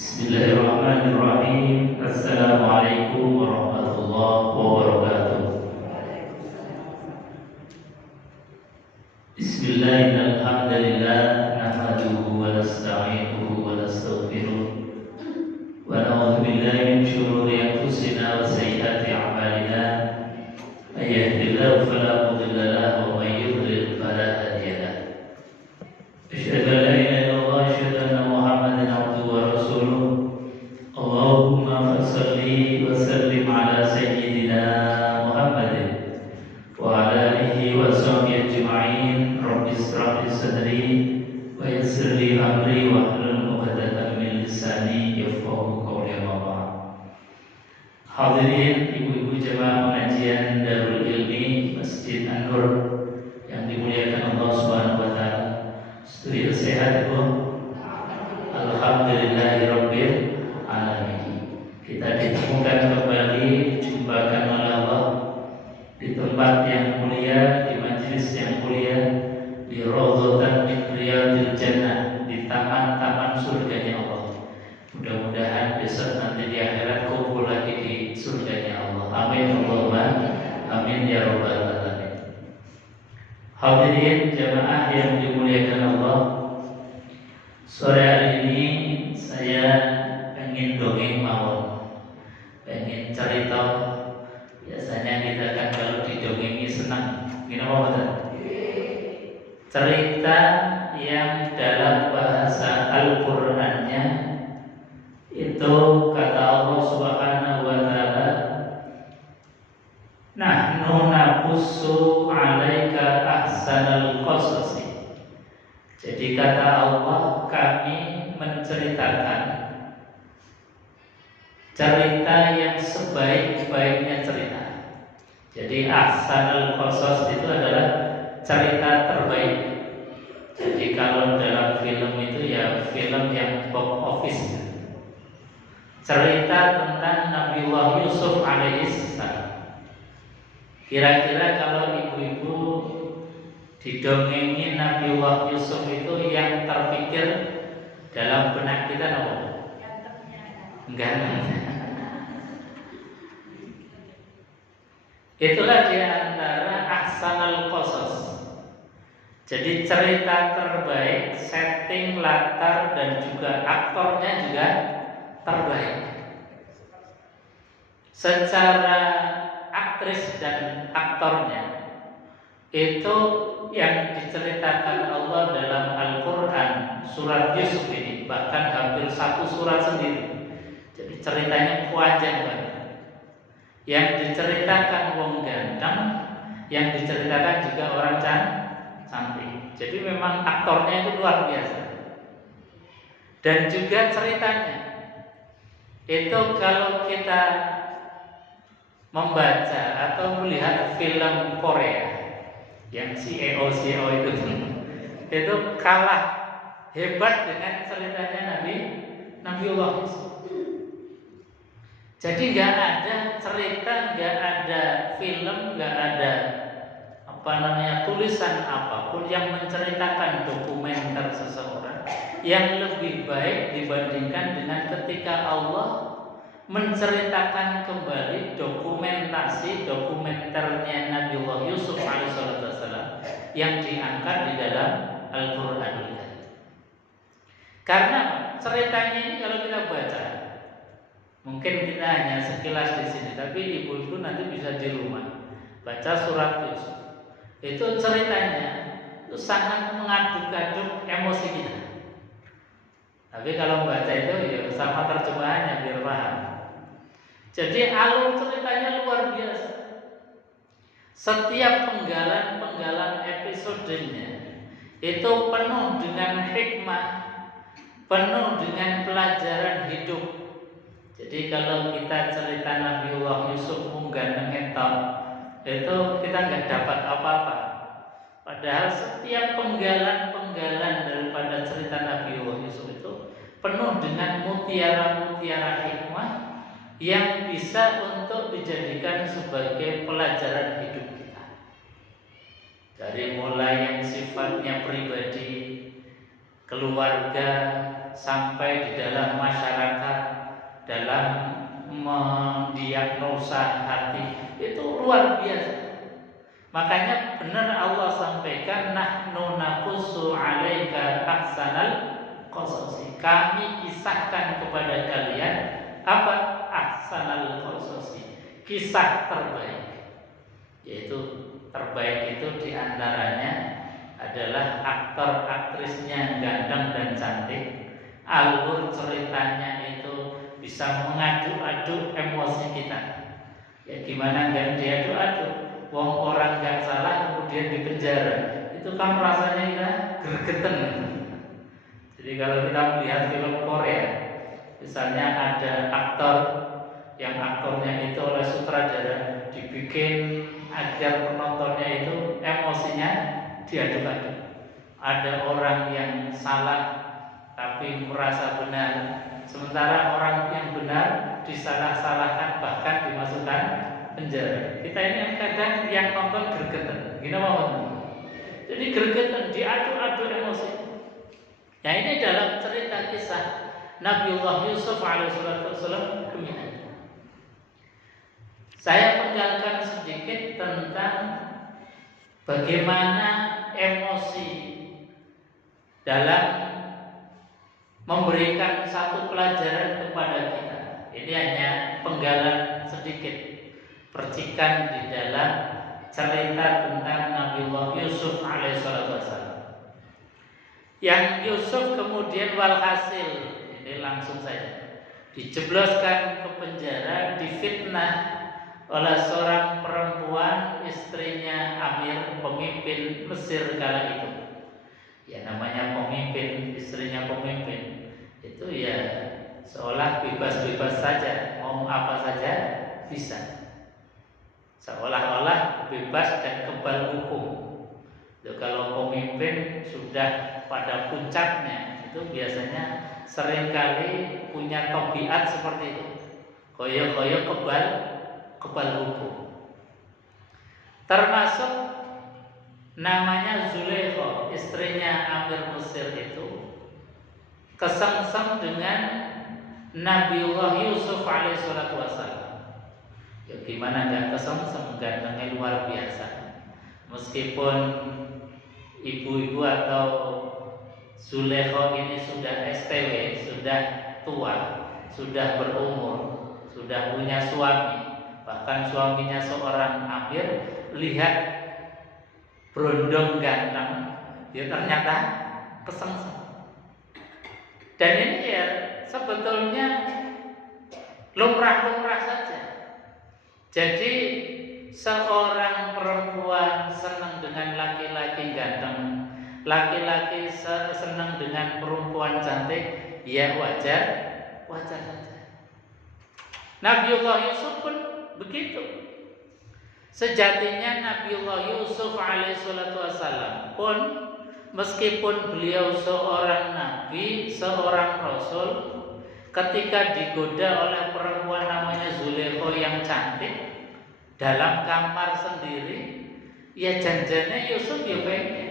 Bismillahirrahmanirrahim. Assalamualaikum warahmatullahi wabarakatuh. Bismillahirrahmanirrahim. Nahmaduhu wa nasta'inuhu wa nastaghfiruh wa na'udzu billahi min shururi anfusina wa sayyiati a'malina. May yahdihillahu fala mudilla lahu wa may yudlil fala hadiya lahu. Asyhadu an la ilaha illallah wa asyhadu anna Muhammadan abduhu wa rasuluh. Allahumma salli wa sallim ala sayyidina Muhammadin wa ala alihi wa sahbihi ajma'in. Rabbi ishrah li sadri wa yassir li amri wa hlul 'uqdatam min lisani yafqahu qawli. Amma ba'd. Hadirin ibu-ibu jemaah pengajian Darul Ilmi Masjid An-Nur yang dimuliakan Allah Subhanahu wa taala. Studio sehat Ibu? Alhamdulillahirabbil alamin. Kita ditemukan kembali, dijumpakan oleh Allah di tempat yang mulia, di majelis yang mulia, di Raudhatan min Riyadil Jannah, di taman-taman surganya Allah. Mudah-mudahan besok nanti di akhirat kumpul lagi di surganya Allah. Amin Allahumma amin ya rabbal alamin. Hadirin jamaah yang dimuliakan Allah, sore hari ini saya pengen dongeng mawon, pengen cerita. Biasanya kita kan kalau didongengi senang, gimana betul? Cerita yang dalam bahasa Al-Qur'annya itu kata Allah Subhanahu wa taala, nahnu naqussu 'alaika ahsanal qasasi. Jadi kata Allah, kami menceritakan cerita yang sebaik-baiknya cerita. Jadi ahsanul qasas itu adalah cerita terbaik. Jadi kalau dalam film itu ya film yang box office. Cerita tentang Nabiullah Yusuf alaihissalam. Kira-kira kalau ibu-ibu didongengin Nabiullah Yusuf itu yang terpikir dalam benak kita apa? Enggak. Itulah di antara ahsanul qasas. Jadi cerita terbaik, setting, latar dan juga aktornya juga terbaik. Secara aktris dan aktornya itu yang diceritakan Allah dalam Al-Quran surat Yusuf ini bahkan hampir satu surat sendiri. Jadi ceritanya panjang banget. Yang diceritakan wong ganteng, yang diceritakan juga orang cantik. Jadi memang aktornya itu luar biasa. Dan juga ceritanya itu kalau kita membaca atau melihat film Korea yang CEO itu kalah hebat dengan ceritanya Nabiullah Yusuf. Jadi nggak ada cerita, nggak ada film, nggak ada tulisan apapun yang menceritakan dokumenter seseorang yang lebih baik dibandingkan dengan ketika Allah menceritakan kembali dokumenternya Nabiullah Yusuf alaihissalam yang diangkat di dalam Al-Qur'an. Karena ceritanya ini kalau kita baca, mungkin kita hanya sekilas di sini, tapi ibu-ibu nanti bisa di rumah baca surat Yusuf. Itu ceritanya itu sangat mengaduk-aduk emosi kita. Tapi kalau membaca itu ya sama terjemahannya biar paham. Jadi alur ceritanya luar biasa. Setiap penggalan episodenya itu penuh dengan hikmah, penuh dengan pelajaran hidup. Jadi kalau kita cerita Nabiullah Yusuf munggah ngetok, itu kita nggak dapat apa-apa. Padahal setiap penggalan daripada cerita Nabiullah Yusuf itu penuh dengan mutiara-mutiara hikmah yang bisa untuk dijadikan sebagai pelajaran hidup kita. Dari mulai yang sifatnya pribadi, keluarga, sampai di dalam masyarakat, dalam mendiagnosa hati, itu luar biasa. Makanya benar Allah sampaikan, nahnu naqussu 'alaika ahsanal qasasi. Kami kisahkan kepada kalian apa? Ahsanal qasasi. Kisah terbaik. Yaitu terbaik itu diantaranya adalah aktor aktrisnya ganteng dan cantik, alur ceritanya itu bisa mengaduk-aduk emosi kita. Ya gimana nggak diaduk-aduk? Wong orang nggak salah kemudian dipenjara, itu kan rasanya kita gergeten. Jadi kalau kita melihat film Korea, misalnya ada aktor yang aktornya itu oleh sutradara dibikin agar penontonnya itu emosinya diaduk-aduk. Ada orang yang salah tapi merasa benar, sementara orang yang benar disalah-salahkan, bahkan dimasukkan penjara. Kita ini kadang yang nonton gergeten, gini mau. Jadi gergeten, diaduk-aduk emosi. Nah ini dalam cerita kisah Nabiullah Yusuf alaihissalam demikian. Saya penggalkan sedikit tentang bagaimana emosi dalam memberikan satu pelajaran kepada kita. Ini hanya penggalan sedikit, percikan di dalam cerita tentang Nabiullah Yusuf alaihissalam. Yang Yusuf kemudian walhasil, ini langsung saja dijebloskan ke penjara, difitnah oleh seorang perempuan, istrinya Amir, pemimpin Mesir kala itu. Ya namanya pemimpin, istrinya pemimpin, itu ya seolah bebas-bebas saja, mau apa saja bisa. Seolah-olah bebas dan kebal hukum. Jadi kalau pemimpin sudah pada puncaknya, itu biasanya seringkali punya tabiat seperti itu. Koyo-koyo kebal hukum. Termasuk namanya Zulaikha, istrinya Amir Mesir itu kesengsem dengan Nabiullah Yusuf alaihissalam. Ya gimana nggak kesengsem, gantengnya luar biasa. Meskipun ibu-ibu atau Zulaikha ini sudah STW, sudah tua, sudah berumur, sudah punya suami, bahkan suaminya seorang Amir, lihat berondong ganteng, dia ternyata kesengsem. Dan ini ya sebetulnya lumrah-lumrah saja. Jadi seorang perempuan senang dengan laki-laki ganteng, laki-laki senang dengan perempuan cantik, ya wajar saja. Nabiullah Yusuf pun begitu. Sejatinya Nabiullah Yusuf alaihissalam pun meskipun beliau seorang nabi, seorang rasul, ketika digoda oleh perempuan namanya Zulaikha yang cantik dalam kamar sendiri, ya janjanya Yusuf ya pengen.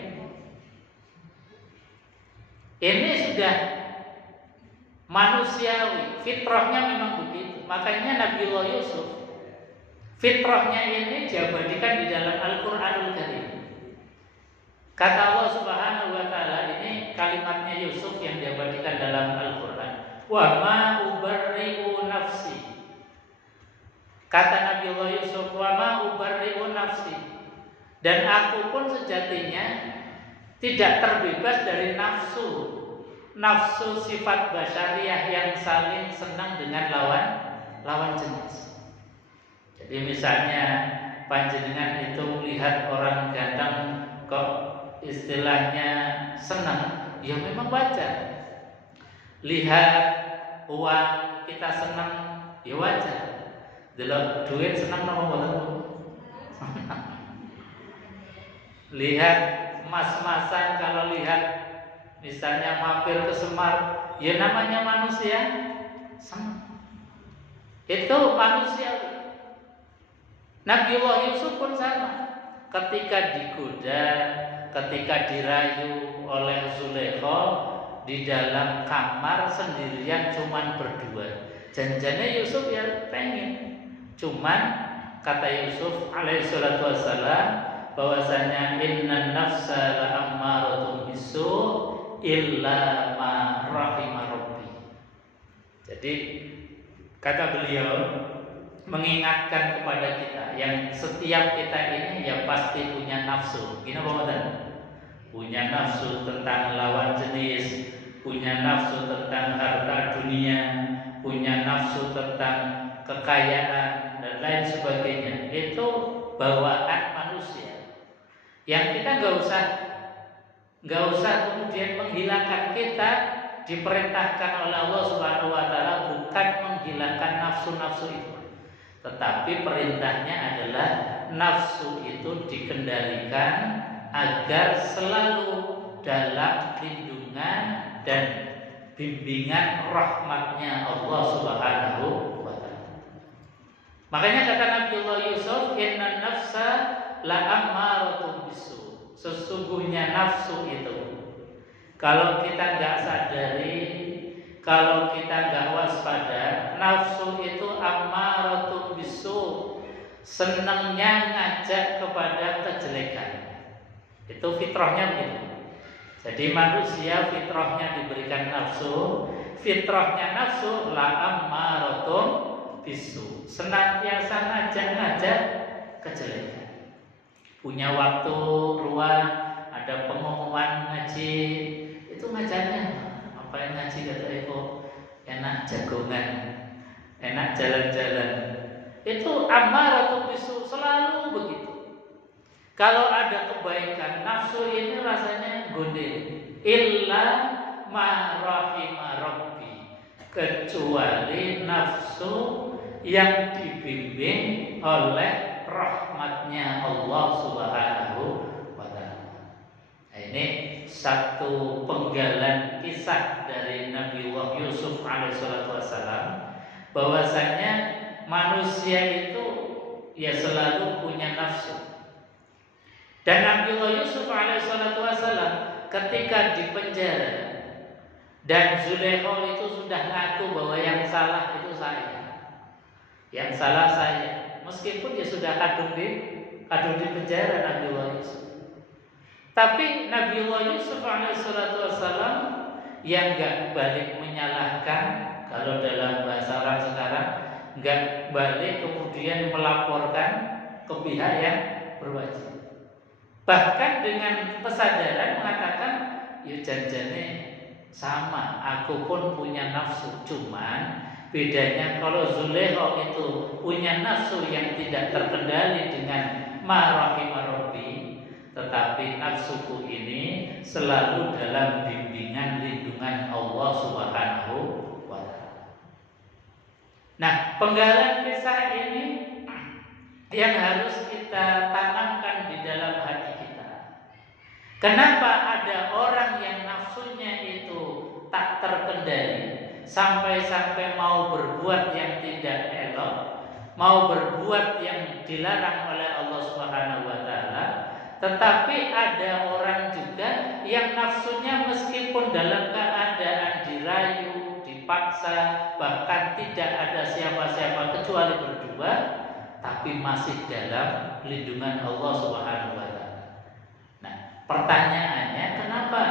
Ini sudah manusiawi, fitrahnya memang begitu. Makanya Nabiullah Yusuf fitrahnya ini diabadikan di dalam Al-Qur'anul Karim. Kata Allah Subhanahu wa taala, ini kalimatnya Yusuf yang diabadikan dalam Al-Qur'an. Wa ma ubarri'u nafsi. Kata Nabiullah Yusuf, wa ma ubarri'u nafsi. Dan aku pun sejatinya tidak terbebas dari nafsu sifat basyariah yang saling senang dengan lawan jenis. Jadi misalnya panjenengan itu melihat orang ganteng kok istilahnya senang, ya memang wajar. Lihat uang kita senang, ya wajar. Delok duit senang apa mboten? Lihat mas-masan, kalau lihat misalnya mampir ke Semar, ya namanya manusia senang. Itu manusia. Nabiullah Yusuf pun sama. Ketika digoda, ketika dirayu oleh Zulaikha, di dalam kamar sendirian cuman berdua. Janjane Yusuf ya pengen, cuman kata Yusuf alaihissalatu wassalam bahwasanya innan nafsa la ammaratun bisu illa ma rahima rabbi. Jadi kata beliau mengingatkan kepada kita yang setiap kita ini ya pasti punya nafsu. Gini apa punya nafsu tentang lawan jenis, punya nafsu tentang harta dunia, punya nafsu tentang kekayaan dan lain sebagainya. Itu bawaan manusia yang kita nggak usah kemudian menghilangkan. Kita diperintahkan oleh Allah Subhanahu wa taala bukan menghilangkan nafsu-nafsu itu, tetapi perintahnya adalah nafsu itu dikendalikan agar selalu dalam lindungan dan bimbingan rahmatnya Allah Subhanahu wa ta'ala. Makanya kata Nabiullah Yusuf, inna nafsa la ammaratun bisu. Sesungguhnya nafsu itu, kalau kita nggak sadari, kalau kita nggak waspada, nafsu itu ammaratun bisu, senangnya ngajak kepada kejelekan. Itu fitrahnya begitu. Jadi manusia fitrahnya diberikan nafsu, fitrahnya nafsu la ammaratun bisu, senantiasa ngajak kejelekan. Punya waktu luang, ada pengumuman ngaji, itu ngajarnya apa yang ngaji kata Eko, enak jagongan, enak jalan-jalan. Itu ammaratun bisu, selalu begitu. Kalau ada kebaikan, nafsu ini rasanya gondel. Illa ma rahima rabbi, kecuali nafsu yang dibimbing oleh rahmatnya Allah Subhanahu wa ta'ala. Nah, ini satu penggalan kisah dari Nabiullah Yusuf alaihissalatu wassalam, bahwasanya manusia itu ya selalu punya nafsu. Dan Nabiullah Yusuf alaihissalatu wassalam ketika di penjara dan Zulaikha itu sudah ngaku bahwa yang salah itu saya, yang salah saya, meskipun dia sudah kadung di penjara Nabiullah Yusuf. Tapi Nabiullah Yusuf alaihissalatu wassalam yang nggak balik menyalahkan, kalau dalam bahasa orang sekarang nggak balik kemudian melaporkan ke pihak yang berwajib. Bahkan dengan kesadaran mengatakan, ya janjane sama, aku pun punya nafsu. Cuman bedanya kalau Zulaikha itu punya nafsu yang tidak terkendali dengan ma rahima rabbi, tetapi nafsuku ini selalu dalam bimbingan lindungan Allah Subhanahu wa ta'ala. Nah, penggalan kisah ini yang harus kita tanamkan di dalam hati kita. Kenapa ada orang yang nafsunya itu tak terkendali sampai mau berbuat yang tidak elok, mau berbuat yang dilarang oleh Allah Subhanahu wa ta'ala, tetapi ada orang juga yang nafsunya meskipun dalam keadaan dirayu, dipaksa, bahkan tidak ada siapa-siapa kecuali berdua, tapi masih dalam lindungan Allah Subhanahu wa ta'ala. Nah, pertanyaannya, kenapa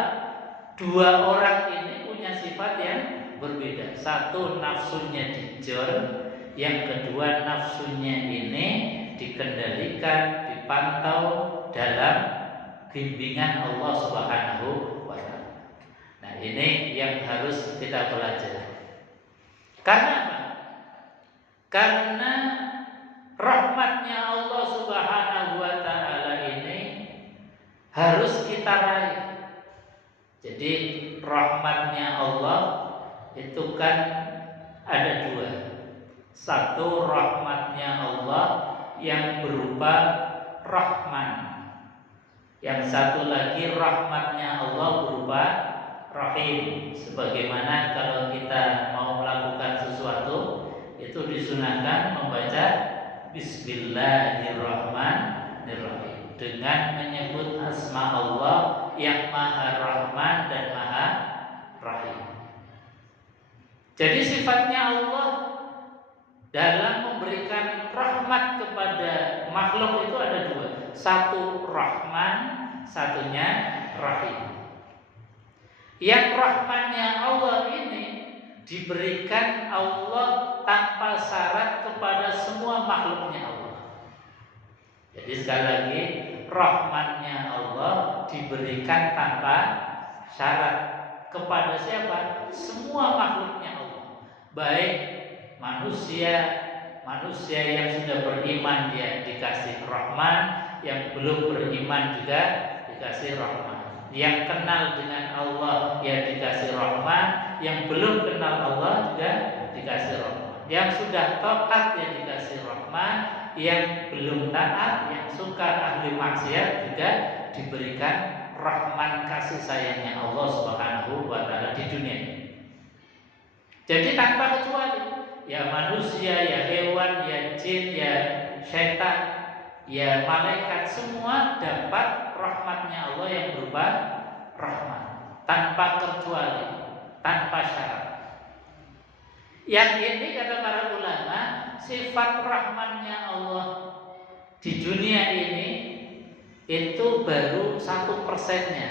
dua orang ini punya sifat yang berbeda? Satu nafsunya dijor, yang kedua nafsunya ini dikendalikan, dipantau dalam bimbingan Allah Subhanahu wa ta'ala. Nah, ini yang harus kita pelajari. Karena apa? Karena rahmatnya Allah Subhanahu wa ta'ala ini harus kita raih. Jadi rahmatnya Allah itu kan ada dua. Satu, rahmatnya Allah yang berupa Rahman. Yang satu lagi rahmatnya Allah berupa Rahim. Sebagaimana kalau kita mau melakukan sesuatu, itu disunahkan membaca Bismillahirrahmanirrahim dengan menyebut asma Allah yang Maha Rahman dan Maha Rahim. Jadi sifatnya Allah dalam memberikan rahmat kepada makhluk itu ada dua. Satu Rahman, satunya Rahim. Yang rahmannya Allah ini diberikan Allah tanpa syarat kepada semua makhluknya Allah. Jadi sekali lagi, rahmannya Allah diberikan tanpa syarat kepada siapa? Semua makhluknya Allah. Baik manusia yang sudah beriman dia dikasih rahman, yang belum beriman juga dikasih rahman. Yang kenal dengan Allah ya dikasih rahman, yang belum kenal Allah juga dikasih rahman. Yang sudah taat ya dikasih rahman, yang belum taat, yang suka ahli maksiat juga diberikan rahman kasih sayangnya Allah Subhanahu wa taala di dunia. Jadi tanpa kecuali, ya manusia, ya hewan, ya jin, ya syaitan, ya malaikat, semua dapat rahmatnya Allah yang berupa rahmat tanpa kecuali, tanpa syarat. Yang ini kata para ulama, sifat rahmannya Allah di dunia ini itu baru 1%-nya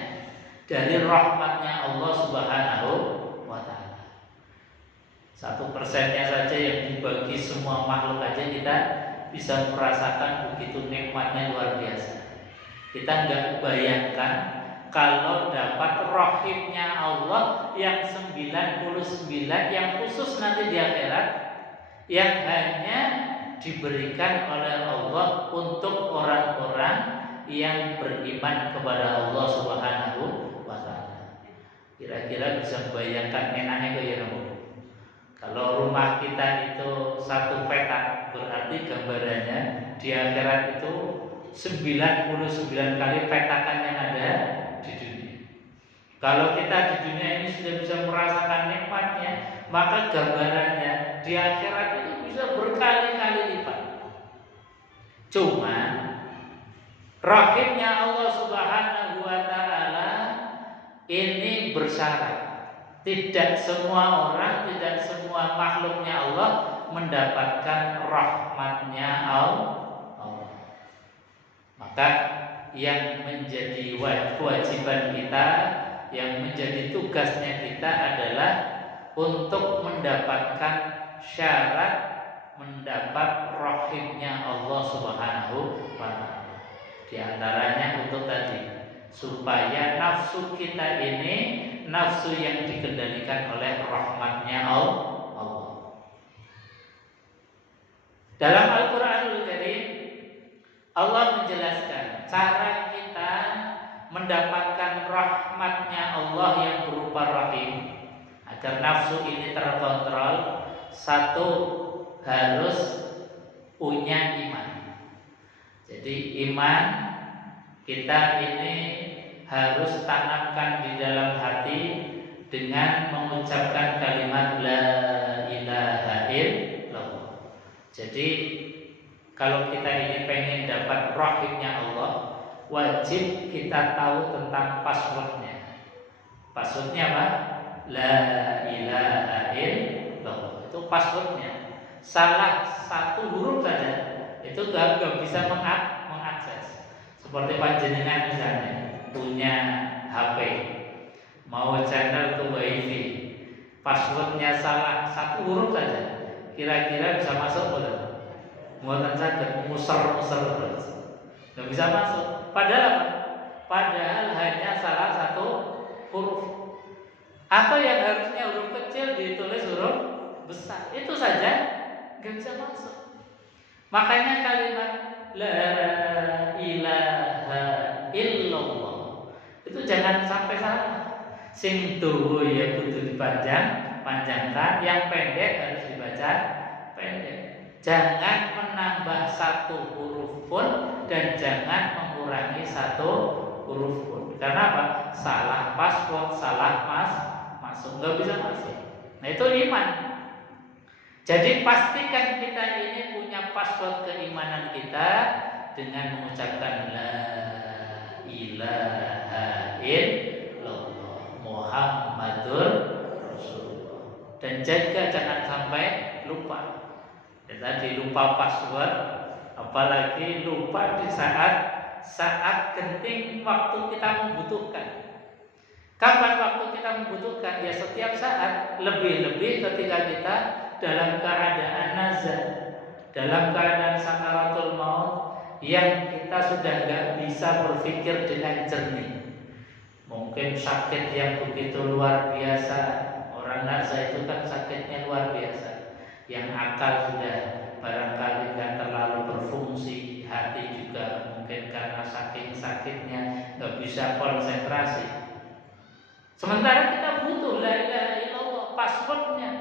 dari rahmatnya Allah Subhanahu wa taala. 1%-nya saja yang dibagi semua makhluk aja kita bisa merasakan begitu nikmatnya luar biasa. Kita nggak bayangkan kalau dapat rahimnya Allah yang 99 yang khusus nanti di akhirat, yang hanya diberikan oleh Allah untuk orang-orang yang beriman kepada Allah Subhanahu wa taala. Kira-kira bisa membayangkan enaknya ke ya. Kalau rumah kita itu satu petak, berarti gambarannya di akhirat itu 99 kali petakan yang ada di dunia. Kalau kita di dunia ini sudah bisa merasakan nikmatnya, maka gambarannya di akhirat itu bisa berkali-kali lipat. Cuma rahimnya Allah Subhanahu wa taala ini bersyarat. Tidak semua orang, tidak semua makhluknya Allah mendapatkan rahmatnya Allah. Maka yang menjadi kewajiban kita, yang menjadi tugasnya kita adalah untuk mendapatkan syarat mendapat rahimnya Allah Subhanahu wa taala. Di antaranya untuk tadi, supaya nafsu kita ini nafsu yang dikendalikan oleh rahmatnya Allah. Dalam Al-Quranul Karim Allah menjelaskan cara kita mendapatkan rahmatnya Allah yang berupa rahim. Agar nafsu ini terkontrol, satu harus punya iman. Jadi iman kita ini harus tanamkan di dalam hati dengan mengucapkan kalimat la ilaha illallah. Jadi kalau kita ini pengen dapat rahimnya Allah, wajib kita tahu tentang passwordnya. Passwordnya apa? La ilaha illallah. Itu passwordnya. Salah satu huruf saja itu gak bisa mengakses. Seperti panjenengan misalnya punya HP, mau channel ke WiFi, passwordnya salah satu huruf saja, kira-kira bisa masuk betul? Muatan saja, muser terus, nggak bisa masuk. Padahal apa? Padahal hanya salah satu huruf, atau yang harusnya huruf kecil ditulis huruf besar, itu saja nggak bisa masuk. Makanya kalimat la ilaha illallah itu jangan sampai salah. Sing tuhu ya kudu dipanjangkan, yang pendek harus dibaca pendek. Jangan menambah satu huruf pun dan jangan mengurangi satu huruf pun. Karena apa? Salah password, salah masuk, nggak bisa masuk. Nah itu iman. Jadi pastikan kita ini punya password keimanan kita dengan mengucapkan la ilaha illallah Muhammadur Rasulullah. dan jaga jangan sampai lupa. Ya, tadi lupa password, apalagi lupa di saat genting waktu kita membutuhkan. Kapan waktu kita membutuhkan? Ya setiap saat. Lebih-lebih ketika kita dalam keadaan nazar, dalam keadaan sakaratul maut, yang kita sudah nggak bisa berpikir dengan jernih. Mungkin sakit yang begitu luar biasa. Orang nazar itu kan sakitnya luar biasa, yang akal sudah barangkali nggak terlalu berfungsi, hati juga mungkin karena saking sakitnya nggak bisa konsentrasi. Sementara kita butuh la ilaha illallah, passwordnya.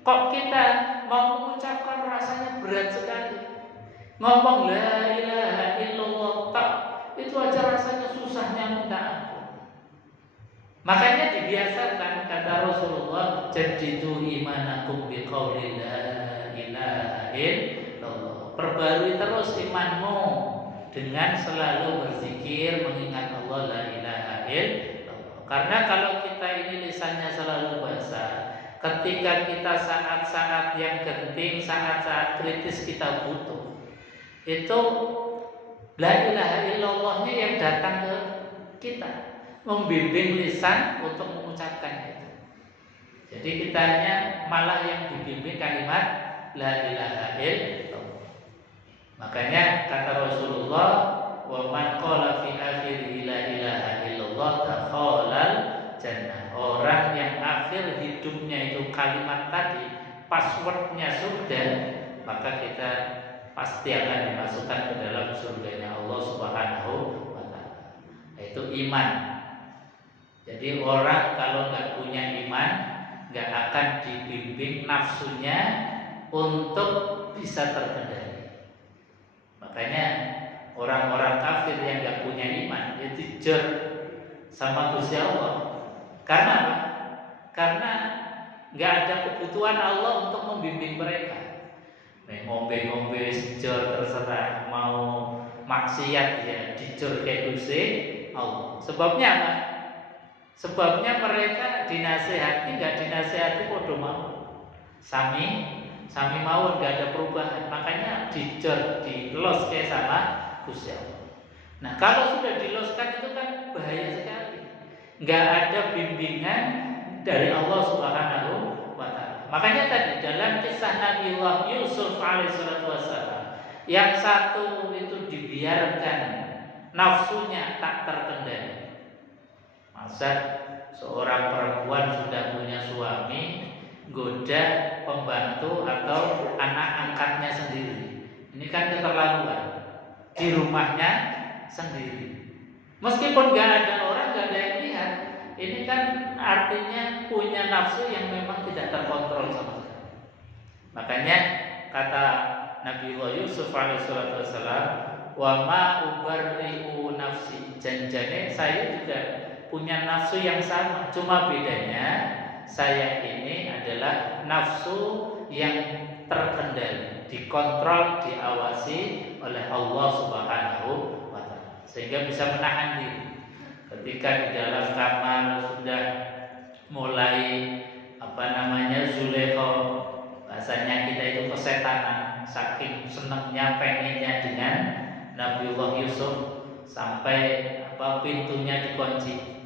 Kok kita mau mengucapkan rasanya berat sekali. Ngomong la ilaha illallah tak, itu aja rasanya susahnya minta ampun. Makanya dibiasakan kata Rasulullah, jaddidu imanakum biqauli la ilaha illallah. Perbarui terus imanmu dengan selalu berzikir mengingat Allah la ilaha illallah. Karena kalau kita ini lisannya selalu basah, ketika kita saat-saat yang genting, saat-saat kritis kita butuh, itu la ilaha illallahnya yang datang ke kita, membimbing lisan untuk mengucapkan itu. Jadi kitanya malah yang dibimbing kalimat la ilaha illallah. Makanya kata Rasulullah, wa man qala fi akhirih la ilaha illallah dakhalal jannah. Orang yang akhir hidupnya itu kalimat tadi, passwordnya sudah, maka kita pasti akan dimasukkan ke dalam surganya Allah Subhanahu wa taala. Itu iman. Jadi orang kalau nggak punya iman, nggak akan dibimbing nafsunya untuk bisa terkendali. Makanya orang-orang kafir yang nggak punya iman itu dijer sama Gusti Allah. Karena apa? Karena nggak ada kebutuhan Allah untuk membimbing mereka. Ngombe-ngombe dijer terserah, mau maksiat ya dijer kayak Gusti Allah. Sebabnya apa? Sebabnya mereka dinasehati nggak dinasehati podo mau. Sami mau, nggak ada perubahan. Makanya dijer, dilos kayak sama Gusti Allah. Nah kalau sudah diloskan itu kan bahaya sekali. Nggak ada bimbingan dari Allah Subhanahu wa taala. Makanya tadi dalam kisah Nabi Allah Yusuf alaihissalam, yang satu itu dibiarkan nafsunya tak terkendali. Masa seorang perempuan sudah punya suami goda pembantu atau anak angkatnya sendiri. Ini kan keterlaluan. Di rumahnya sendiri. Meskipun gak ada orang, gak ada yang lihat, ini kan artinya punya nafsu yang memang tidak terkontrol sama sekali. Makanya kata Nabi Yusuf alaihissalam, wa ma ubarri'u nafsi, janjane saya juga punya nafsu yang sama, cuma bedanya saya ini adalah nafsu yang terkendali, dikontrol, diawasi oleh Allah Subhanahu wa taala, sehingga bisa menahan diri. Ketika di dalam kamar sudah mulai Zulekho, bahasanya kita itu kesetanan, saking senangnya pengennya dengan Nabiullah Yusuf sampai pintunya dikunci.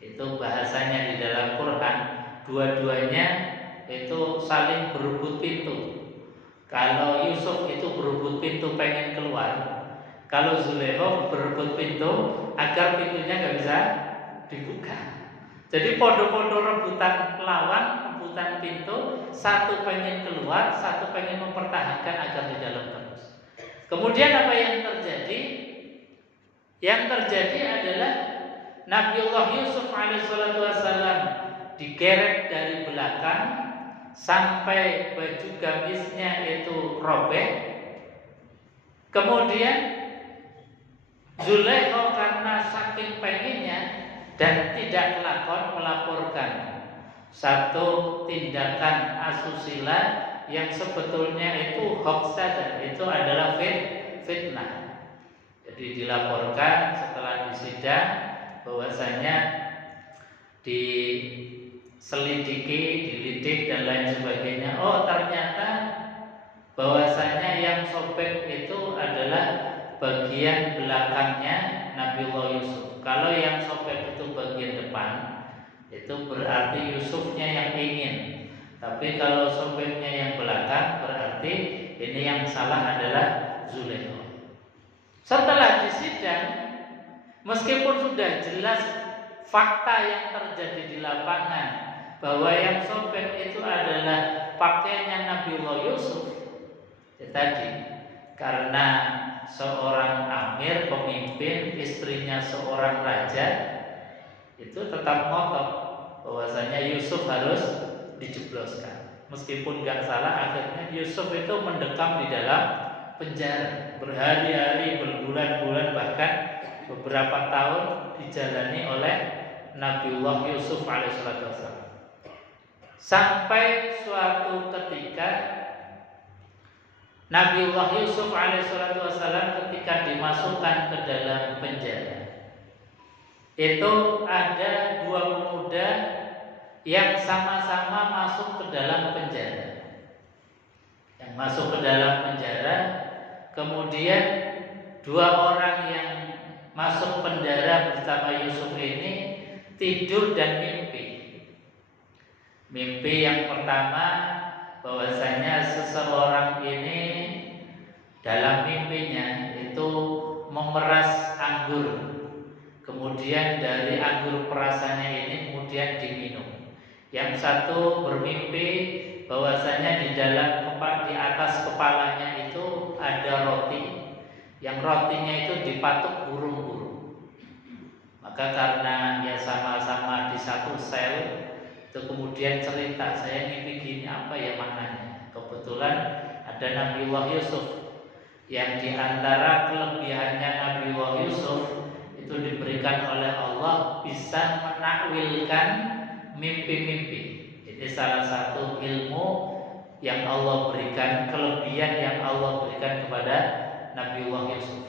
Itu bahasanya di dalam Quran, dua-duanya itu saling berebut pintu. Kalau Yusuf itu berebut pintu pengen keluar, kalau Zulekho berebut pintu agar pintunya nggak bisa dibuka. Jadi podo-podo rebutan lawan, rebutan pintu, satu pengen keluar, satu pengen mempertahankan agar di dalam terus. Kemudian apa yang terjadi? Yang terjadi adalah Nabiullah Yusuf alaihissalam digeret dari belakang sampai baju gamisnya itu robek. Kemudian Zulekho karena saking pengennya dan tidak kelakon melaporkan satu tindakan asusila yang sebetulnya itu hoax saja, itu adalah fitnah. Jadi dilaporkan setelah disidang bahwasanya di selidiki, dilidik dan lain sebagainya. Oh, ternyata bahwasanya yang sobek itu adalah bagian belakangnya Nabiullah Yusuf. Kalau yang sobek itu bagian depan, itu berarti Yusufnya yang ingin. Tapi kalau sobeknya yang belakang, berarti ini yang salah adalah Zulaikha. Setelah disidang, meskipun sudah jelas fakta yang terjadi di lapangan bahwa yang sobek itu adalah pakaiannya Nabiullah Yusuf, ya tadi karena seorang amir, pemimpin, istrinya seorang raja, itu tetap ngotot bahwasanya Yusuf harus dijebloskan. Meskipun nggak salah, akhirnya Yusuf itu mendekam di dalam penjara berhari-hari, berbulan-bulan, bahkan beberapa tahun dijalani oleh Nabiullah Yusuf alaihissalam. Sampai suatu ketika Nabiullah Yusuf alaihissalam ketika dimasukkan ke dalam penjara, itu ada dua pemuda yang sama-sama masuk ke dalam penjara. Yang masuk ke dalam penjara, kemudian dua orang yang masuk penjara bersama Yusuf ini tidur dan mimpi. Mimpi yang pertama, bahwasanya seseorang ini dalam mimpinya itu memeras anggur, kemudian dari anggur perasannya ini kemudian diminum. Yang satu bermimpi bahwasanya di atas kepalanya itu ada roti, yang rotinya itu dipatuk burung-burung. Maka karena ya sama-sama di satu sel, itu kemudian cerita, saya mimpi gini, apa ya maknanya? Kebetulan ada Nabiullah Yusuf, yang diantara kelebihannya Nabiullah Yusuf itu diberikan oleh Allah bisa menakwilkan mimpi-mimpi. Ini salah satu ilmu yang Allah berikan, kelebihan yang Allah berikan kepada Nabiullah Yusuf.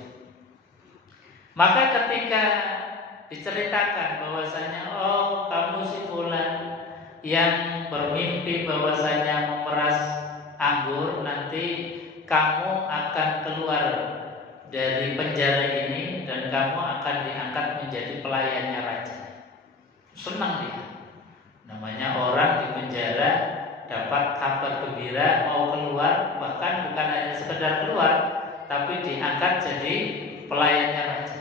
Maka ketika diceritakan bahwasanya, oh kamu si fulan yang bermimpi bahwasanya memeras anggur, nanti kamu akan keluar dari penjara ini dan kamu akan diangkat menjadi pelayannya raja. Senang dia. Namanya orang di penjara dapat kabar gembira mau keluar, bahkan bukan hanya sekedar keluar, tapi diangkat jadi pelayannya raja.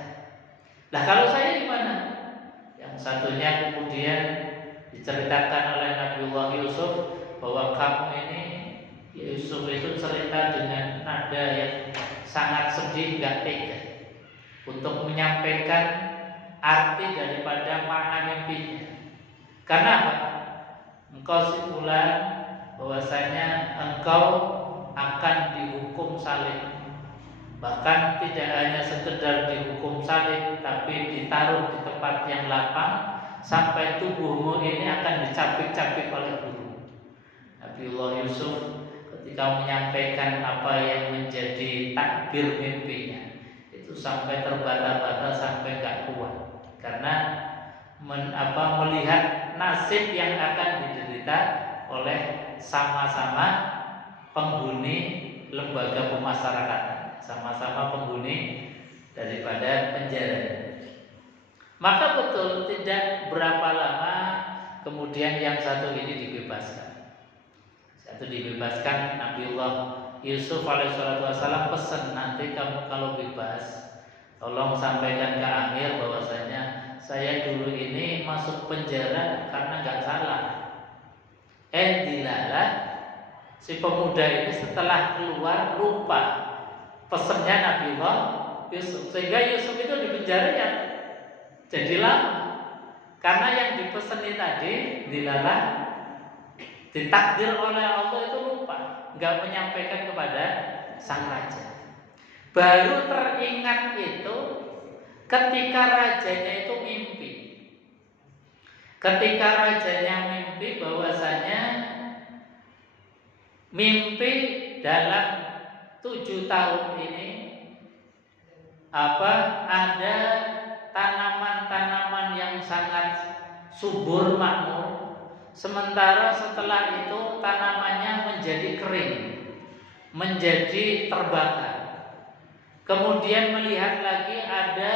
Nah kalau saya gimana? Yang satunya kemudian diceritakan oleh Nabiullah Yusuf bahwa kamu ini, Yusuf itu cerita dengan nada yang sangat sedih, gak tega, untuk menyampaikan arti daripada makna mimpinya. Karena apa? Engkau si fulan, bahwasanya engkau akan dihukum salib. Bahkan tidak hanya sekedar dihukum salib, tapi ditaruh di tempat yang lapang sampai tubuhmu ini akan dicapik-capik oleh burung. Nabiullah Yusuf ketika menyampaikan apa yang menjadi takbir mimpinya, itu sampai terbata-bata, sampai gak kuat, karena melihat nasib yang akan diderita oleh sama-sama penghuni lembaga pemasyarakatan, sama-sama penghuni daripada penjara. Maka betul tidak berapa lama kemudian yang satu ini dibebaskan. Satu dibebaskan, Nabiullah Yusuf alaihissalam pesan, nanti kamu kalau bebas, tolong sampaikan ke Amir bahwasanya saya dulu ini masuk penjara karena nggak salah. Dilala si pemuda ini setelah keluar lupa pesannya Nabiullah Yusuf, sehingga Yusuf itu di penjaranya jadi lama karena yang dipeseni tadi dilala, ditakdir oleh Allah itu lupa, nggak menyampaikan kepada sang raja. Baru teringat itu ketika rajanya itu mimpi. Ketika rajanya mimpi bahwasanya mimpi dalam 7 tahun ini ada tanaman-tanaman yang sangat subur makmur, sementara setelah itu tanamannya menjadi kering, menjadi terbakar. Kemudian melihat lagi ada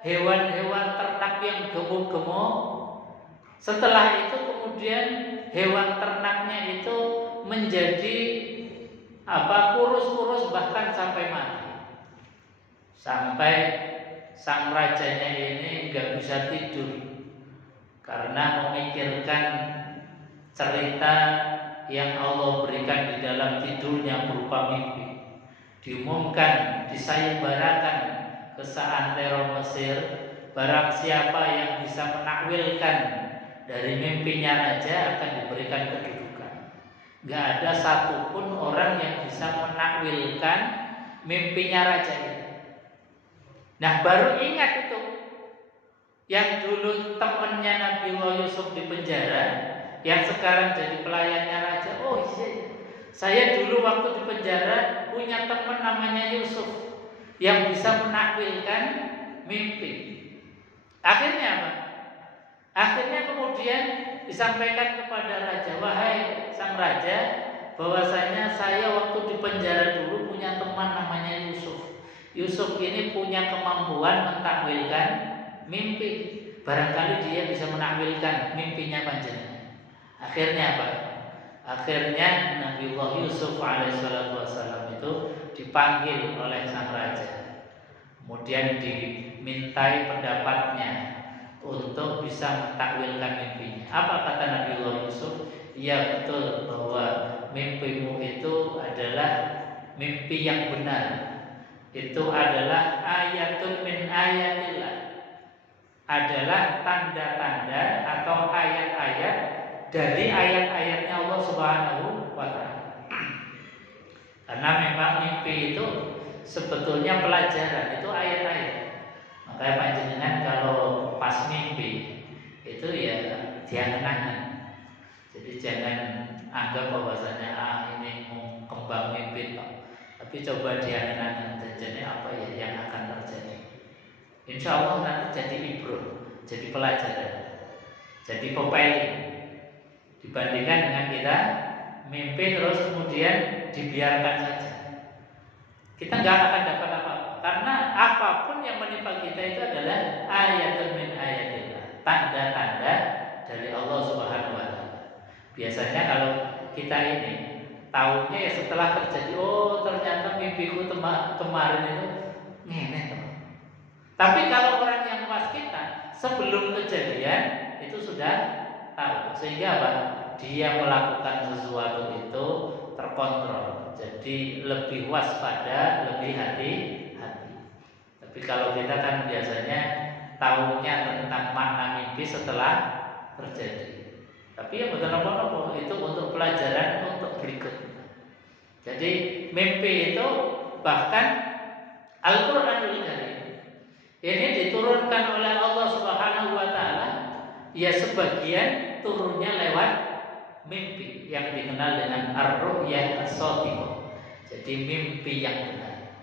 hewan-hewan ternak yang gemuk-gemuk. Setelah itu kemudian hewan ternaknya itu menjadi kurus-kurus bahkan sampai mati. Sampai sang rajanya ini nggak bisa tidur karena memikirkan cerita yang Allah berikan di dalam tidurnya berupa mimpi. Diumumkan, disayembarakan ke seantero Mesir, barang siapa yang bisa menakwilkan dari mimpinya raja akan diberikan kedudukan. Gak ada satupun orang yang bisa menakwilkan mimpinya raja itu. Nah, baru ingat itu yang dulu temannya Nabi Yusuf di penjara, yang sekarang jadi pelayannya raja. Oh iya, saya dulu waktu di penjara punya teman namanya Yusuf yang bisa menakwilkan mimpi. Akhirnya apa? Akhirnya kemudian disampaikan kepada raja, wahai sang raja, bahwasanya saya waktu di penjara dulu punya teman namanya Yusuf. Yusuf ini punya kemampuan mentakwilkan mimpi. Barangkali dia bisa menakwilkan mimpinya panjenengan. Akhirnya apa? Akhirnya Nabiullah Yusuf alaihissalam itu dipanggil oleh sang raja. Kemudian dimintai pendapatnya untuk bisa mentakwilkan mimpinya. Apa kata Nabiullah Yusuf? Iya betul bahwa mimpimu itu adalah mimpi yang benar. Itu adalah ayatun min ayatillah. Adalah tanda-tanda atau ayat-ayat dari ayat-ayatnya Allah Subhanahu wa Ta'ala. Karena memang mimpi itu sebetulnya pelajaran, itu ayat-ayat. Makanya panjenengan kalau pas mimpi itu ya diangen-angen. Jadi jangan anggap bahwasanya ini mau kembang mimpi kok. Tapi coba diangen-angen jadi apa ya yang akan terjadi. Insya Allah nanti jadi ibro, jadi pelajaran, jadi pempeling. Dibandingkan dengan kita mimpi terus kemudian dibiarkan saja, kita nggak akan dapat apa-apa. Karena apapun yang menimpa kita itu adalah ayatun min ayatillah, tanda-tanda dari Allah Subhanahu wa Ta'ala. Biasanya kalau kita ini tahunya ya setelah terjadi, oh ternyata mimpiku kemarin itu ngene teman. Tapi kalau orang yang pas kita sebelum kejadian itu sudah tahu, sehingga apa? Dia melakukan sesuatu itu terkontrol, jadi lebih waspada, lebih hati-hati. Tapi kalau kita kan biasanya tahunya tentang makna mimpi setelah terjadi. Tapi yang betul apa itu untuk pelajaran untuk berikutnya. Jadi mimpi itu bahkan Al-Qur'anul Karim ini diturunkan oleh Allah Subhanahu wa Ta'ala, ya sebagian turunnya lewat mimpi yang dikenal dengan ar-ru'yah as-shadiqah. Jadi mimpi yang benar.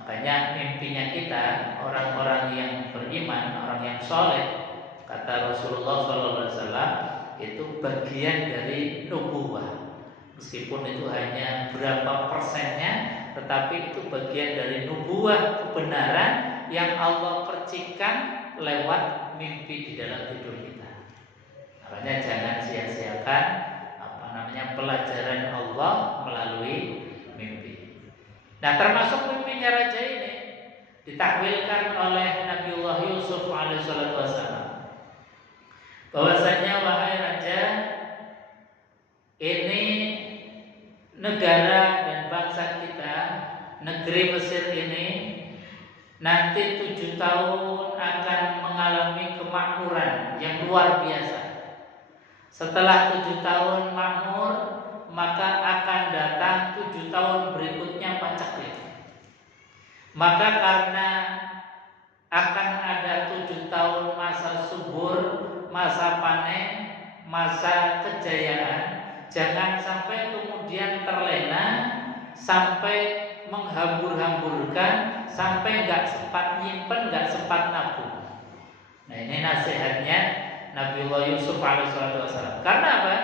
Makanya mimpinya kita, orang-orang yang beriman, orang yang soleh, kata Rasulullah SAW, itu bagian dari nubuwah. Meskipun itu hanya berapa persennya, tetapi itu bagian dari nubuwah, kebenaran yang Allah percikan lewat mimpi di dalam tidur kita. Makanya jangan sia-siakan pelajaran Allah melalui mimpi. Nah, termasuk mimpinya raja ini ditakwilkan oleh Nabiullah Yusuf alaihissalam, bahwasanya wahai raja, ini negara dan bangsa kita, negeri Mesir ini nanti 7 tahun akan mengalami kemakmuran yang luar biasa. Setelah 7 tahun makmur, maka akan datang 7 tahun berikutnya paceklik. Maka karena akan ada 7 tahun masa subur, masa panen, masa kejayaan, jangan sampai kemudian terlena, sampai menghambur-hamburkan, sampai nggak sempat nyimpen, nggak sempat nabung. Nah, ini nasihatnya Nabiullah Yusuf alaihissalam. Karena apa?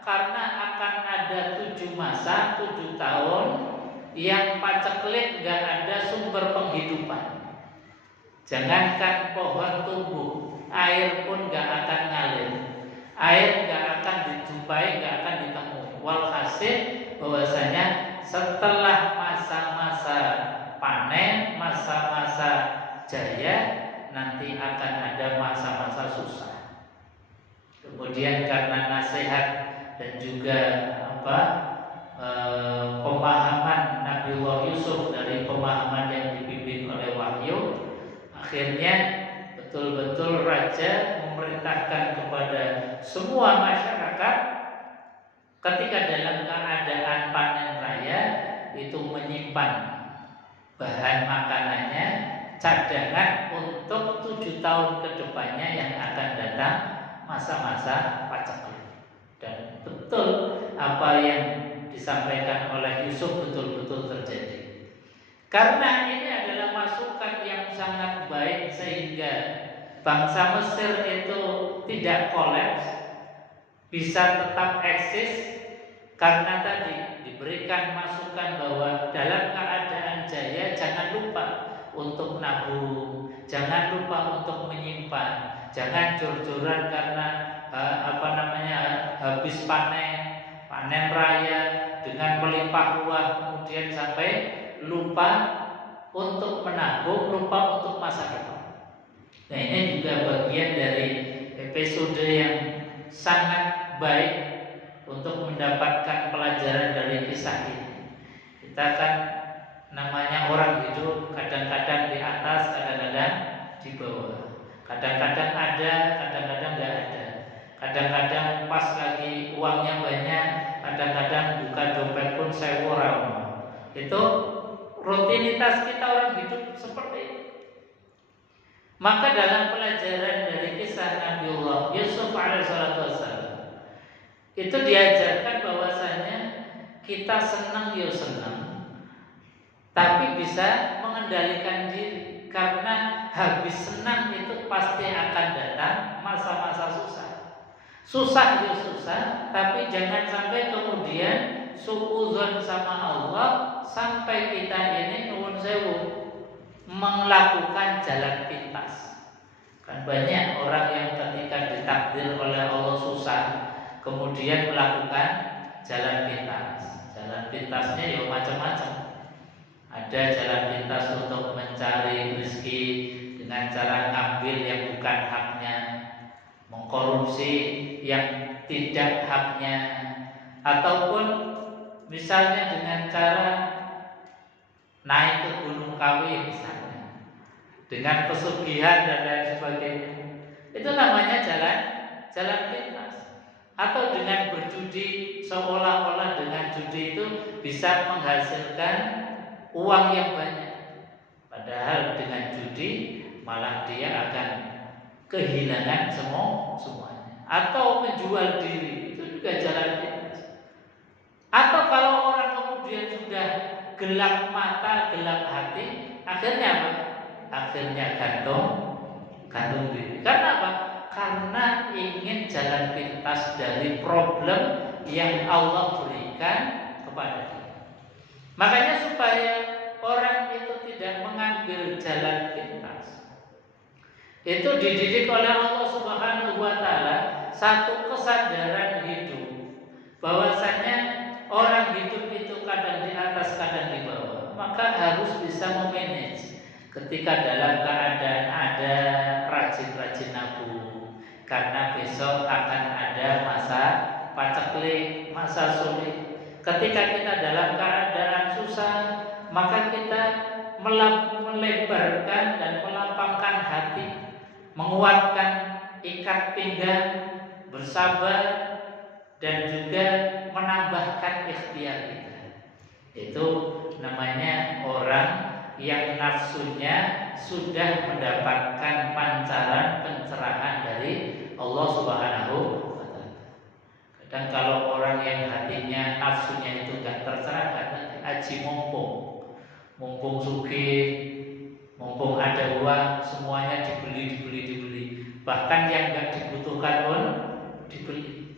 Karena akan ada 7 masa, 7 tahun yang paceklik nggak ada sumber penghidupan. Jangankan pohon tumbuh, air pun nggak akan ngalir, air nggak akan dijumpai, nggak akan ditemui. Walhasil bahwasanya setelah masa-masa panen, masa-masa jaya, nanti akan ada masa-masa susah. Kemudian karena nasihat dan juga pemahaman Nabiullah Yusuf dari pemahaman yang dibimbing oleh wahyu, akhirnya betul-betul raja memerintahkan kepada semua masyarakat ketika dalam keadaan panen raya itu menyimpan bahan makanannya, cadangan untuk 7 tahun ke depannya yang akan datang masa-masa paceklik. Dan betul apa yang disampaikan oleh Yusuf betul-betul terjadi. Karena ini adalah masukan yang sangat baik sehingga bangsa Mesir itu tidak kolaps, bisa tetap eksis karena tadi diberikan masukan bahwa dalam keadaan jaya jangan lupa untuk nabung, jangan lupa untuk menyimpan, jangan jor-joran karena habis panen raya dengan melimpah ruah kemudian sampai lupa untuk menabung, lupa untuk masa depan. Nah, ini juga bagian dari episode yang sangat baik untuk mendapatkan pelajaran dari kisah ini. Kita kan namanya orang hidup kadang-kadang di atas, kadang-kadang di bawah. Kadang-kadang ada, kadang-kadang nggak ada. Kadang-kadang pas lagi uangnya banyak, kadang-kadang buka dompet pun sewa. Itu rutinitas kita orang hidup seperti itu. Maka dalam pelajaran dari kisah Nabiullah Yusuf alaihissalam itu diajarkan bahwasanya kita senang ya senang, tapi bisa mengendalikan diri, karena habis senang itu pasti akan datang masa-masa susah. Susah ya susah, tapi jangan sampai kemudian suudzon sama Allah sampai kita ini nuwun sewu melakukan jalan pintas. Kan banyak orang yang ketika ditakdir oleh Allah susah kemudian melakukan jalan pintas. Jalan pintasnya ya macam-macam. Ada jalan pintas untuk mencari rezeki dengan cara ngambil yang bukan haknya, mengkorupsi yang tidak haknya, ataupun misalnya dengan cara naik ke Gunung Kawi misalnya, dengan pesugihan dan lain sebagainya. Itu namanya jalan pintas. Atau dengan berjudi, seolah-olah dengan judi itu bisa menghasilkan uang yang banyak, padahal dengan judi malah dia akan kehilangan semuanya. Atau menjual diri, itu juga jalan pintas. Atau kalau orang kemudian sudah gelap mata, gelap hati, akhirnya apa? Akhirnya gantung diri. Karena apa? Karena ingin jalan pintas dari problem yang Allah berikan kepada dia. Makanya supaya orang itu tidak mengambil jalan pintas, itu dididik oleh Allah Subhanahu wa Ta'ala satu kesadaran hidup, bahwasanya orang hidup itu kadang di atas, kadang di bawah. Maka harus bisa memanage. Ketika dalam keadaan ada, rajin-rajin nabung, karena besok akan ada masa paceklik, masa sulit. Ketika kita dalam keadaan susah, maka kita melebarkan dan melapangkan hati, menguatkan ikat pinggang, bersabar, dan juga menambahkan ikhtiar kita. Itu namanya orang yang nafsunya sudah mendapatkan pancaran pencerahan dari Allah Subhanahu wa Ta'ala. Kadang kalau orang yang hatinya nafsunya itu gak tercerahkan, aji mumpung sugih, mumpung ada uang, semuanya dibeli. Bahkan yang gak dibutuhkan pun dibeli.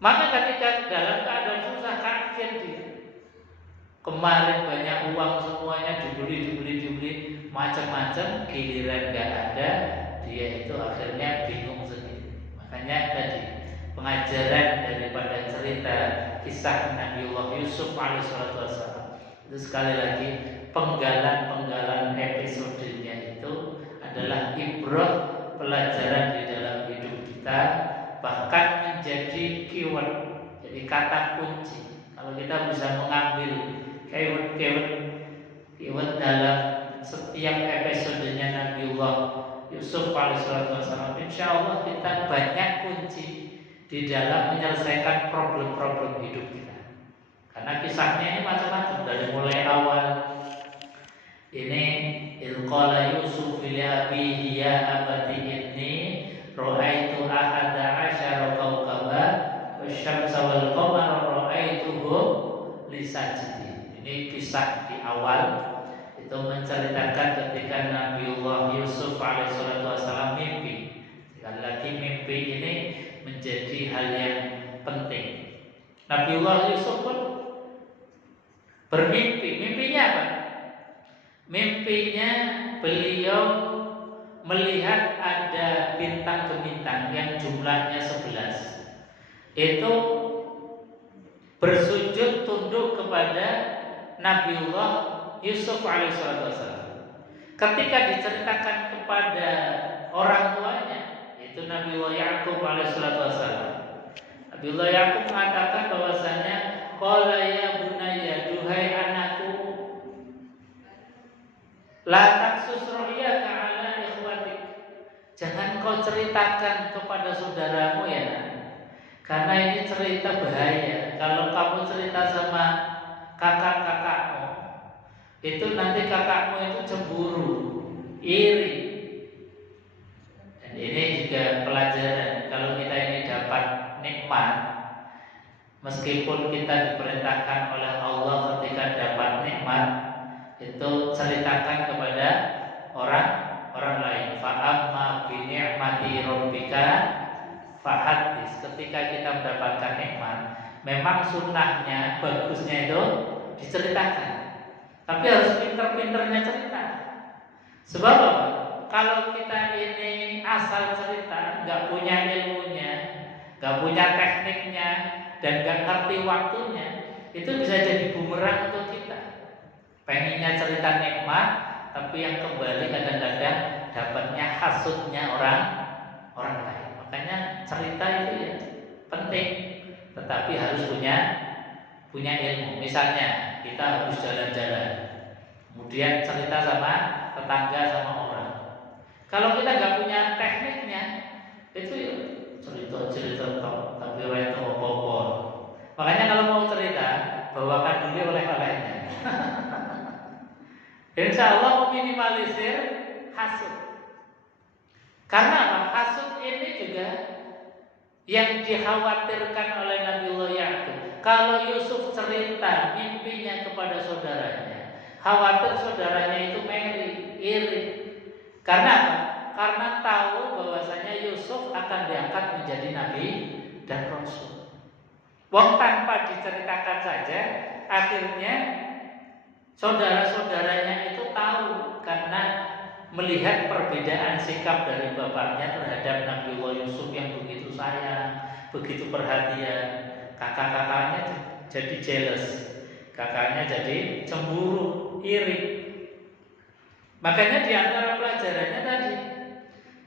Maka ketika dalam keadaan susah kaget dia. Kemarin banyak uang semuanya dibeli macam-macam, giliran gak ada, dia itu akhirnya bingung sendiri. Makanya tadi pengajaran daripada cerita kisah Nabiullah Yusuf alaihissalam itu sekali lagi penggalan episodenya itu adalah ibrah, pelajaran di dalam hidup kita, bahkan menjadi keyword, jadi kata kunci. Kalau kita bisa mengambil keyword dalam setiap episodenya Nabiullah Yusuf alaihissalam, insya Allah kita banyak kunci di dalam menyelesaikan problem-problem hidup kita. Karena kisahnya ini macam-macam, dari mulai awal ini ilqala Yusuf li abihi ya abati inni ra'aitu ahada asyara kawkaba wasyamsa wal qamara ra'aituhum lisajidin. Ini kisah di awal itu menceritakan ketika Nabiullah Yusuf alaihissalam mimpi. Sekali lagi mimpi ini menjadi hal yang penting. Nabiullah Yusuf pun bermimpi. Mimpinya apa? Mimpinya beliau melihat ada bintang gemintang yang jumlahnya 11. Itu bersujud tunduk kepada Nabiullah Yusuf alaihissalam. Ketika diceritakan kepada orang tuanya, itu Nabiullah Yakub alaihissalam, Nabiullah Yakub mengatakan bahwasanya qala ya bunayya, duhai anakku, la taksus ru'yaka ala ikhwatik, jangan kau ceritakan kepada saudaramu ya, karena ini cerita bahaya. Kalau kamu cerita sama kakak-kakakmu, itu nanti kakakmu itu cemburu, iri. Dan ini juga pelajaran, kalau kita ini dapat nikmat, meskipun kita diperintahkan oleh Allah ketika dapat nikmat, itu ceritakan kepada orang lain. Fa'amma bi ni'mati rabbika fahadis. Ketika kita mendapatkan nikmat, memang sunnahnya, bagusnya itu diceritakan. Tapi harus pinter-pinternya cerita. Sebab apa? Kalau kita ini asal cerita, nggak punya ilmunya, nggak punya tekniknya, dan nggak ngerti waktunya, itu bisa jadi bumerang untuk kita. Pengennya cerita nikmat, tapi yang kembali kadang-kadang dapatnya hasutnya orang lain. Makanya cerita itu ya penting, tetapi harus punya ilmu. Misalnya kita harus jalan-jalan, kemudian cerita sama tetangga, sama orang. Kalau kita nggak punya tekniknya, itu ya cerita tapi itu apa-apa. Makanya kalau mau cerita, bawakan dulu oleh-olehnya. Insya Allah meminimalisir hasud. Karena apa? Hasud ini juga yang dikhawatirkan oleh Nabiullah Yakub. Kalau Yusuf cerita mimpinya kepada saudaranya, khawatir saudaranya itu iri. Karena apa? Karena tahu bahwasanya Yusuf akan diangkat menjadi nabi dan rasul. Wong tanpa diceritakan saja, akhirnya saudara-saudaranya itu tahu karena melihat perbedaan sikap dari bapaknya terhadap Nabiullah Yusuf yang begitu sayang, begitu perhatian. Kakak-kakaknya jadi jealous, kakaknya jadi cemburu, iri. Makanya di antara pelajarannya tadi,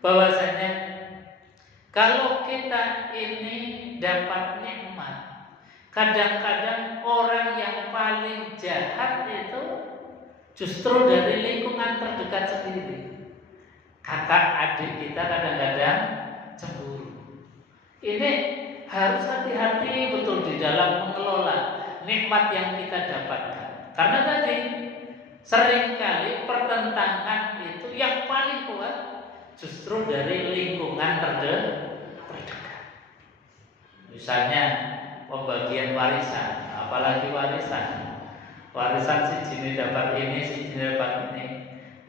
bahwasanya kalau kita ini dapat nikmat, kadang-kadang orang yang paling jahat itu justru dari lingkungan terdekat sendiri. Kakak adik kita kadang-kadang cemburu. Ini harus hati-hati betul di dalam mengelola nikmat yang kita dapatkan. Karena tadi seringkali pertentangan itu yang paling kuat justru dari lingkungan terdekat. Misalnya pembagian warisan, apalagi warisan si jini dapat ini, si jini dapat ini.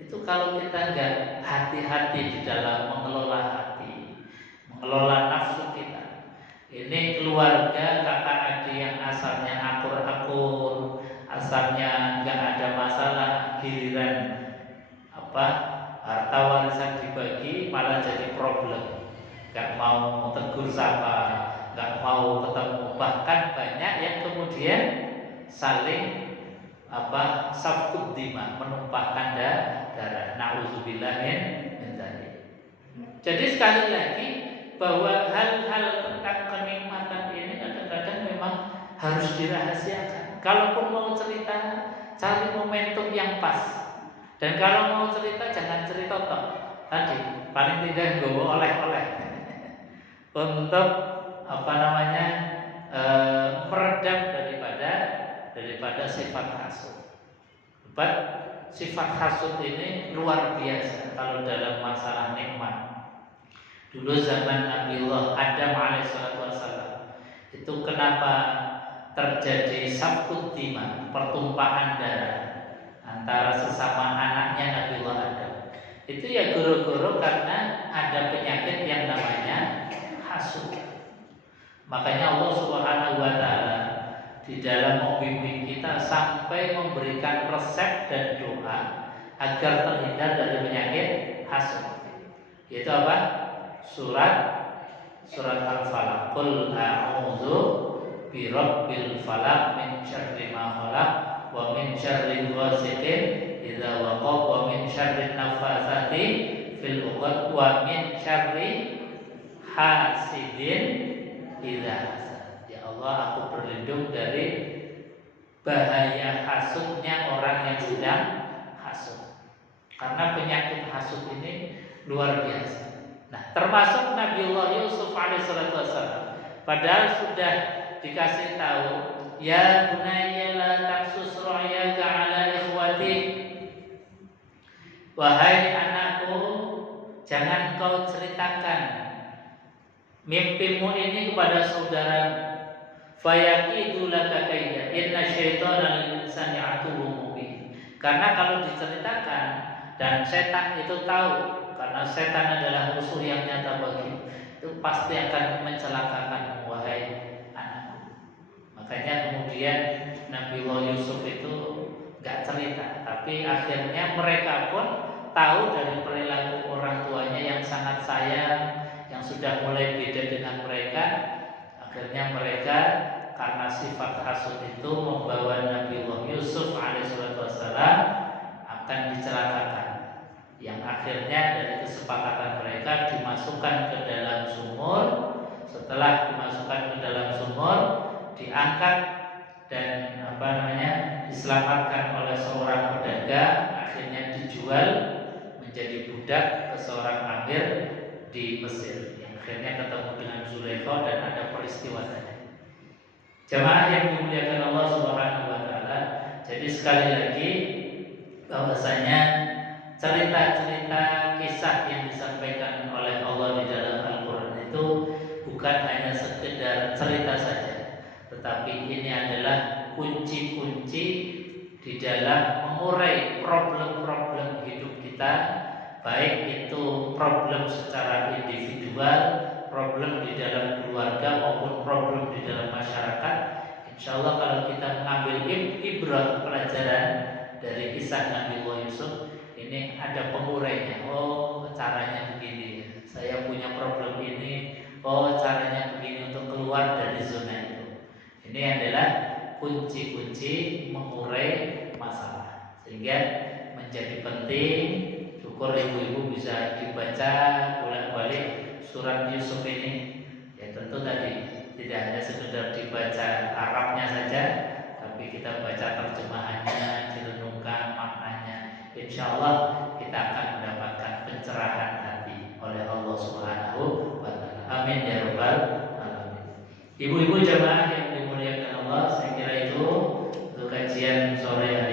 Itu kalau kita nggak hati-hati di dalam mengelola hati, mengelola nafsu kita, Ini keluarga kakak adik yang asalnya akur-akur, asalnya nggak ada masalah, giliran harta warisan dibagi malah jadi problem. Nggak mau tegur sapa, nggak mau ketemu, bahkan banyak yang kemudian saling safkud dima, menumpahkan darah. Nauzubillah min dzalik. Jadi sekali lagi bahwa hal-hal tentang kenikmatan ini kadang-kadang memang harus dirahasiakan. Kalaupun mau cerita, cari momentum yang pas. Dan kalau mau cerita jangan cerita tok. Tadi paling tidak nggawa oleh-oleh untuk meredam daripada sifat hasud. Sifat hasud ini luar biasa kalau dalam masalah nikmat. Dulu zaman Nabiullah Adam alaihissalam itu kenapa terjadi safkud dima, pertumpahan darah antara sesama anaknya Nabiullah Adam. Itu ya guru-guru karena ada penyakit yang namanya hasud. Makanya Allah Subhanahu wa taala di dalam membimbing kita sampai memberikan resep dan doa agar terhindar dari penyakit hasud. Itu apa? Surat Al-Falaq. Qul a'udzu birabbil falaq min syarri ma khalaq wa min syarri ghasiqin idza waqab wa min syarri nafatsati fil 'uqad wa min syarri hasidin idza hasad. Ya Allah, aku berlindung dari bahaya hasudnya orang yang sedang hasud. Karena penyakit hasud ini luar biasa. Nah, termasuk Nabiullah Yusuf alaihissalam. Padahal sudah dikasih tahu, ya bunayya la taqsus ru'yaka ala ikhwati. Wahai anakku, jangan kau ceritakan mimpimu ini kepada saudaramu. Fayaqidu laka kaida inna syaitana lil insani aduwwun mubin. Karena kalau diceritakan dan setan itu tahu, karena setan adalah musuh yang nyata bagi, itu pasti akan mencelakakan wahai anakku. Makanya kemudian Nabiullah Yusuf itu gak cerita, tapi akhirnya mereka pun tahu dari perilaku orang tuanya yang sangat sayang, yang sudah mulai beda dengan mereka. Akhirnya mereka karena sifat hasud itu membawa Nabiullah Yusuf alaihissalam akan dicelakakan. Yang akhirnya dari kesepakatan mereka dimasukkan ke dalam sumur. Setelah dimasukkan ke dalam sumur, diangkat dan diselamatkan oleh seorang pedagang. Akhirnya dijual menjadi budak ke seorang amir di Mesir. Yang akhirnya ketemu dengan Zulaikha dan ada peristiwa tadi. Jamaah yang dimuliakan Allah Subhanahu wa taala. Jadi sekali lagi bahwasanya cerita-cerita kisah yang disampaikan oleh Allah di dalam Al-Quran itu bukan hanya sekedar cerita saja, tetapi ini adalah kunci-kunci di dalam mengurai problem-problem hidup kita, baik itu problem secara individual, problem di dalam keluarga maupun problem di dalam masyarakat. Insya Allah kalau kita mengambil ibrah pelajaran dari kisah Nabiullah Yusuf, ini ada pengurainya. Oh, caranya begini. Saya punya problem ini. Oh, caranya begini untuk keluar dari zona itu. Ini adalah kunci-kunci mengurai masalah. Sehingga menjadi penting. Syukur ibu-ibu bisa dibaca bolak-balik surat Yusuf ini. Ya tentu tadi tidak hanya sekedar dibaca Arabnya saja, tapi kita baca terjemahannya, direnungkan maknanya. Insya Allah kita akan mendapatkan pencerahan hati oleh Allah Subhanahu wa taala. Amin ya rabbal alamin. Ibu-ibu jamaah yang dimuliakan Allah, saya kira itu untuk kajian sore